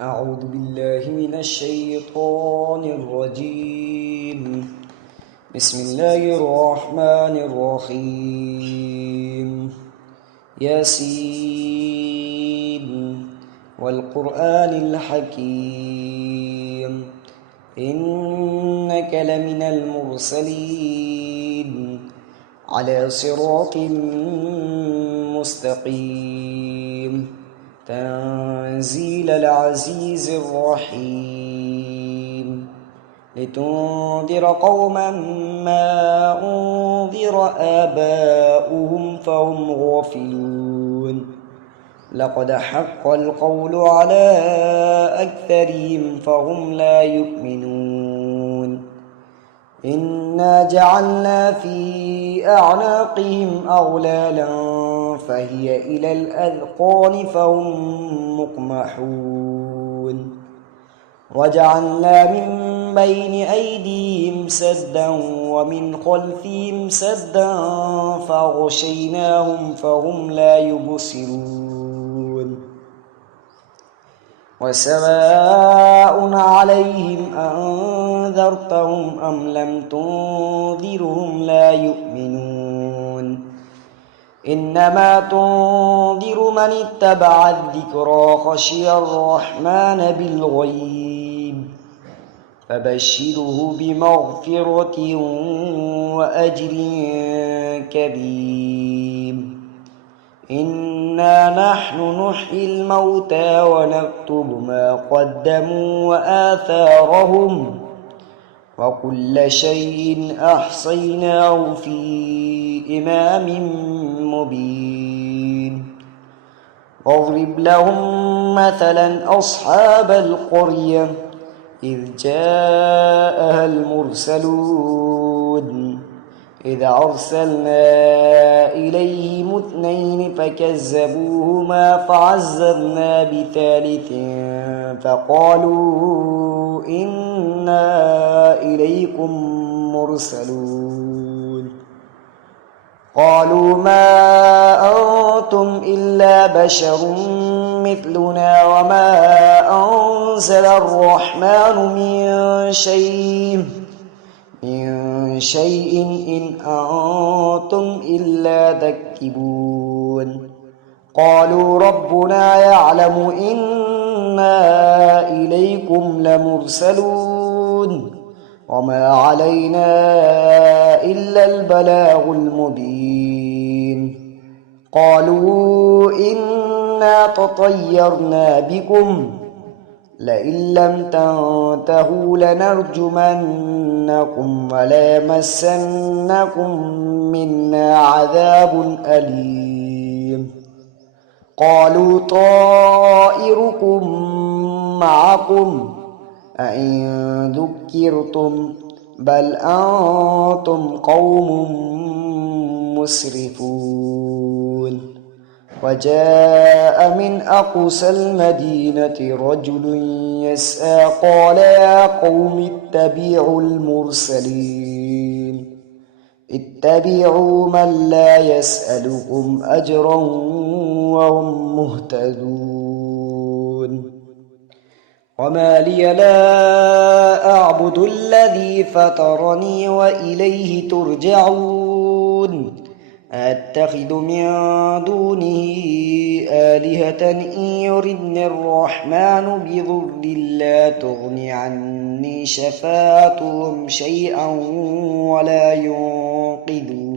أعوذ بالله من الشيطان الرجيم. بسم الله الرحمن الرحيم. ياسين والقرآن الحكيم إنك لمن المرسلين على صراط مستقيم تنزيل العزيز الرحيم لتنذر قوما ما أنذر آباؤهم فهم غافلون لقد حق القول على أكثرهم فهم لا يؤمنون إنا جعلنا في أعناقهم أغلالا فهي إلى الأذقان فهم مقمحون وجعلنا من بين أيديهم سدا ومن خلفهم سدا فأغشيناهم فهم لا يبصرون وسواء عليهم أنذرتهم أم لم تنذرهم لا يؤمنون إنما تنذر من اتبع الذكرى خشي الرحمن بالغيب فبشره بمغفرة وأجر كبير إنا نحن نحيي الموتى ونكتب ما قدموا وآثارهم وكل شيء أحصيناه في إمام مبين واضرب لهم مثلا أصحاب القرية إذ جاءها المرسلون إذ أرسلنا إليهم 2 فكذبوهما فعززنا بثالث فقالوا إنا إليكم مرسلون قالوا ما أنتم إلا بشر مثلنا وما أنزل الرحمن من شيء إن أنتم إلا تكذبون قالوا ربنا يعلم إنا إليكم لمرسلون وما علينا إلا البلاغ المبين قالوا إنا تطيرنا بكم لئن لم تنتهوا لنرجمنكم وليمسنكم منا عذاب أليم قالوا طائركم معكم أئن ذكرتم بل أنتم قوم مسرفون وجاء من أقصى المدينة رجل يسعى قال يا قوم اتبعوا المرسلين اتبعوا من لا يسألكم أجرا وهم مهتدون وما لي لا أعبد الذي فطرني وإليه ترجعون أتخذ من دونه آلهة إن يردني الرحمن بضر لا تغن عني شفاعتهم شيئا ولا ينقذون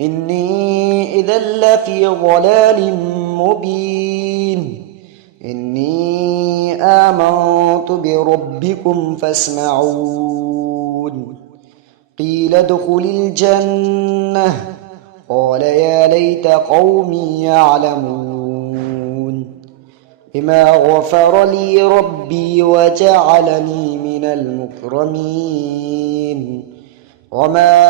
إني إذا لفي ضلال مبين إني آمنت بربكم فاسمعون قيل ادخل الجنة قال يا ليت قومي يعلمون بما غفر لي ربي وجعلني من المكرمين وما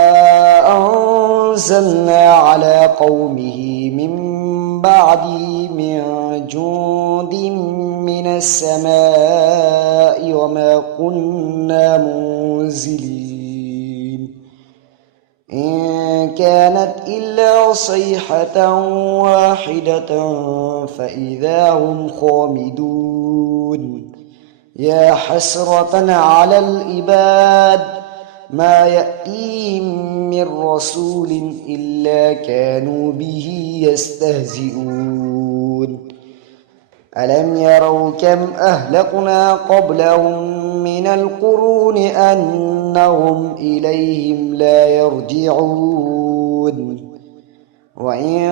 أنزلنا على قومه من بعده من جند من السماء وما كنا منزلين إن كانت إلا صيحة واحدة فإذا هم خامدون يا حسرة على العباد ما يأتيهم من رسول إلا كانوا به يستهزئون ألم يروا كم أهلكنا قبلهم من القرون أنهم إليهم لا يرجعون وإن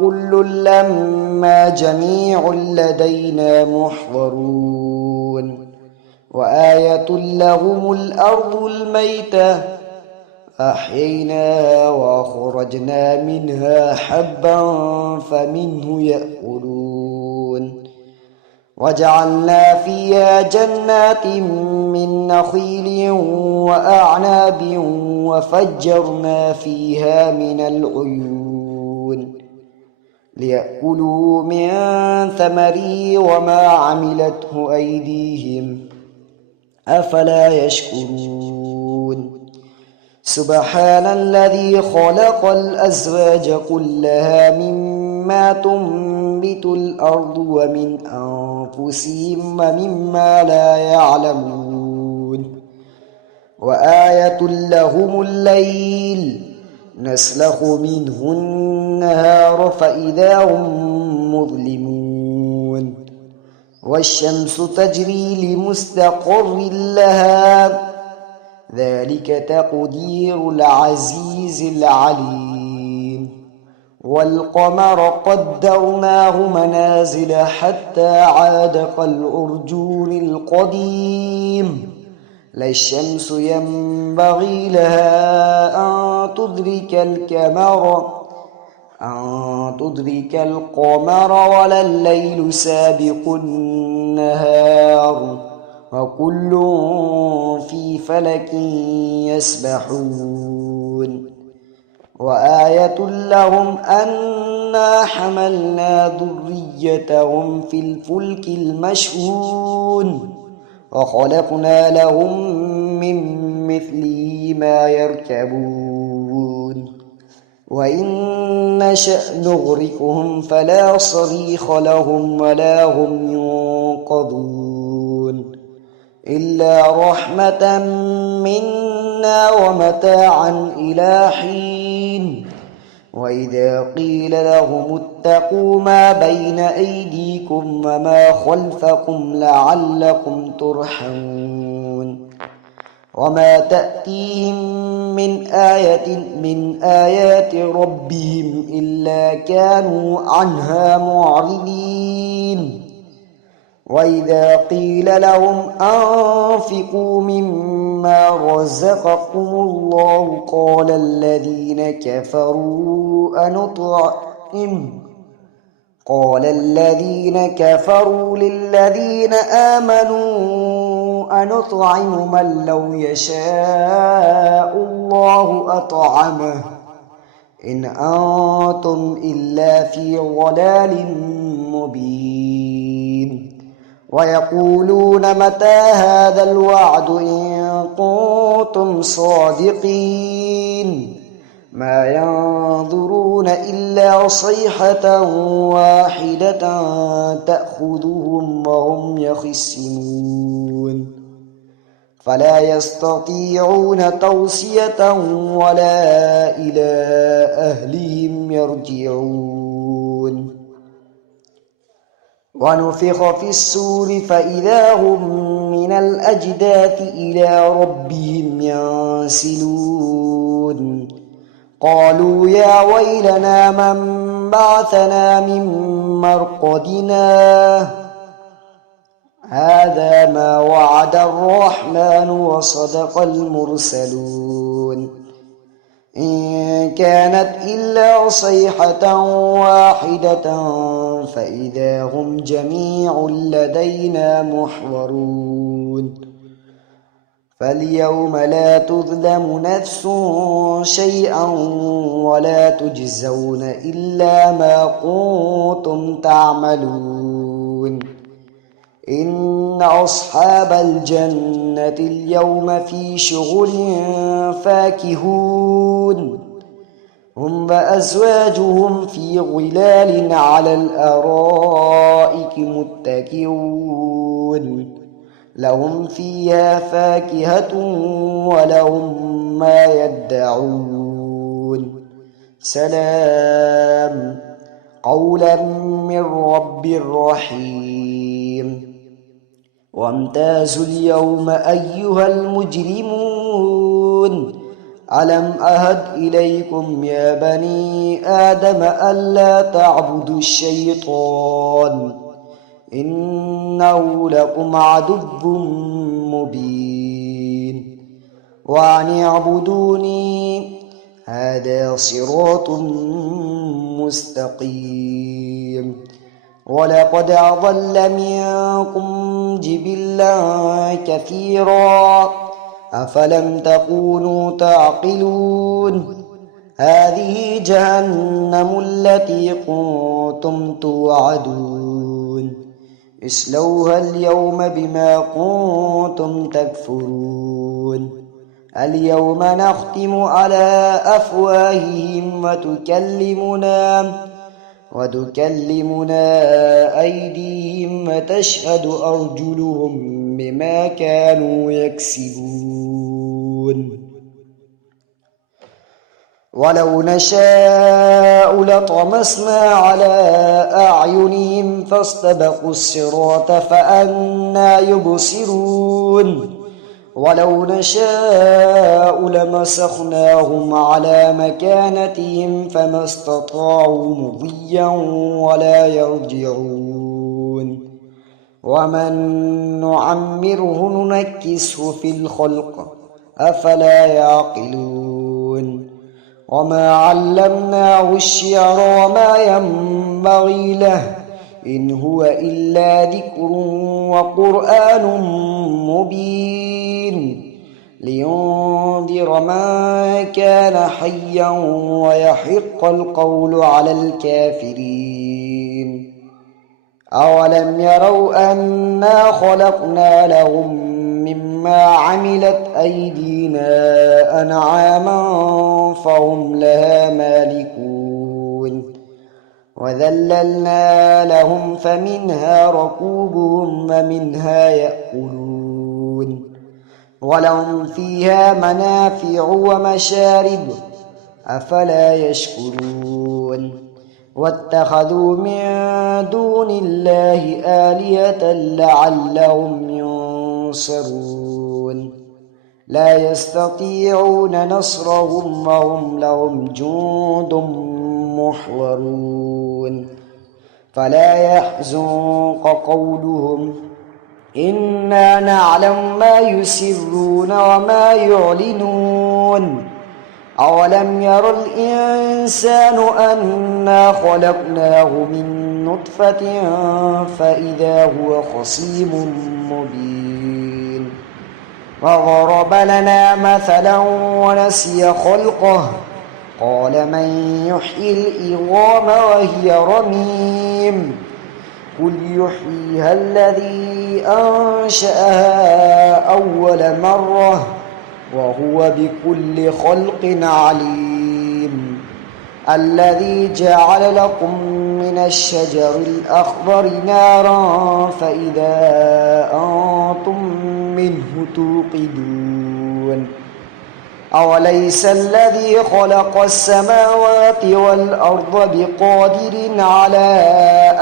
كل لما جميع لدينا محضرون وآية لهم الأرض الميتة أحييناها وأخرجنا منها حبا فمنه يأكلون وجعلنا فيها جنات من نخيل وأعناب وفجرنا فيها من العيون ليأكلوا من ثمره وما عملته أيديهم أفلا يشكرون سبحان الذي خلق الأزواج كلها مما تنبت الأرض ومن أنفسهم ومما لا يعلمون وآية لهم الليل نسلخ منه النهار فإذا هم مظلمون والشمس تجري لمستقر لها ذلك تقدير العزيز العليم والقمر قدرناه منازل حتى عاد كالعرجون القديم لا الشمس ينبغي لها أن تدرك القمر ولا الليل سابق النهار وكل في فلك يسبحون وآية لهم أنا حملنا ذريتهم في الفلك المشحون وخلقنا لهم من مثله ما يركبون وإن نشأ نغرقهم فلا صريخ لهم ولا هم ينقذون إلا رحمة منا ومتاعا إلى حين وإذا قيل لهم اتقوا ما بين أيديكم وما خلفكم لعلكم ترحمون وما تأتيهم من آية من آيات ربهم إلا كانوا عنها معرضين وإذا قيل لهم أنفقوا مما رزقكم الله قال الذين كفروا للذين آمنوا أنطعم من لو يشاء الله أطعمه إن أنتم إلا في ضلال مبين ويقولون متى هذا الوعد إن كنتم صادقين ما ينظرون إلا صيحة واحدة تأخذهم وهم يخصمون فلا يستطيعون توصية ولا إلى أهلهم يرجعون ونفخ في السور فإذا هم من الأجداث إلى ربهم ينسلون قالوا يا ويلنا من بعثنا من مرقدنا هذا ما وعد الرحمن وصدق المرسلون إن كانت إلا صيحة واحدة فإذا هم جميع لدينا محضرون فاليوم لا تظلم نفس شيئا ولا تجزون إلا ما كنتم تعملون إن أصحاب الجنة اليوم في شغل فاكهون هم وأزواجهم في ظلال على الأرائك متكئون لهم فيها فاكهة ولهم ما يدعون سلام قولا من رب رحيم وامتازوا اليوم أيها المجرمون ألم أهد إليكم يا بني آدم ألا تعبدوا الشيطان إنه لكم عدو مبين وأن اعبدوني هذا صراط مستقيم ولقد أضل منكم جبلا كثيرا أفلم تكونوا تعقلون هذه جهنم التي كنتم توعدون اصلوها اليوم بما كنتم تكفرون اليوم نختم على أفواههم وتكلمنا أيديهم وتشهد أرجلهم بما كانوا يكسبون ولو نشاء لطمسنا على أعينهم فاستبقوا الصراط فأنى يبصرون ولو نشاء لمسخناهم على مكانتهم فما استطاعوا مضيا ولا يرجعون ومن نعمره ننكسه في الخلق أفلا يعقلون وما علمناه الشعر وما ينبغي له إن هو إلا ذكر وقرآن مبين لينذر من كان حيا ويحق القول على الكافرين أولم يروا أنا خلقنا لهم مما عملت أيدينا أنعاما فهم لها مالكون وذللنا لهم فمنها ركوبهم ومنها يأكلون ولهم فيها منافع ومشارب أفلا يشكرون واتخذوا من دون الله آلهة لعلهم ينصرون لا يستطيعون نصرهم وهم لهم جند محضرون فلا يحزنك قولهم إنا نعلم ما يسرون وما يعلنون أولم ير الإنسان أنا خلقناه من نطفة فإذا هو خصيم مبين وضرب لنا مثلا ونسي خلقه قال من يحيي العظام وهي رميم قل يحييها الذي أنشأها أول مرة وهو بكل خلق عليم الذي جعل لكم من الشجر الأخضر نارا فإذا أنتم منه توقدون أوليس الذي خلق السماوات والأرض بقادر على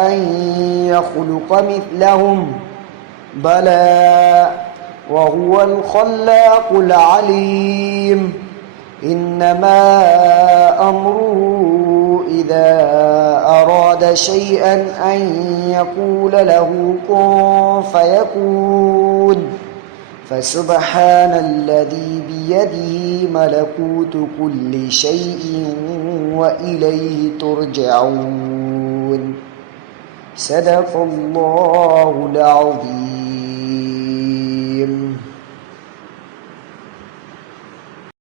أن يخلق مثلهم بلى وهو الخلاق العليم إنما أمره إذا أراد شيئا أن يقول له كن فيكون فسبحان الذي بيده ملكوت كل شيء وإليه ترجعون صدق الله العظيم.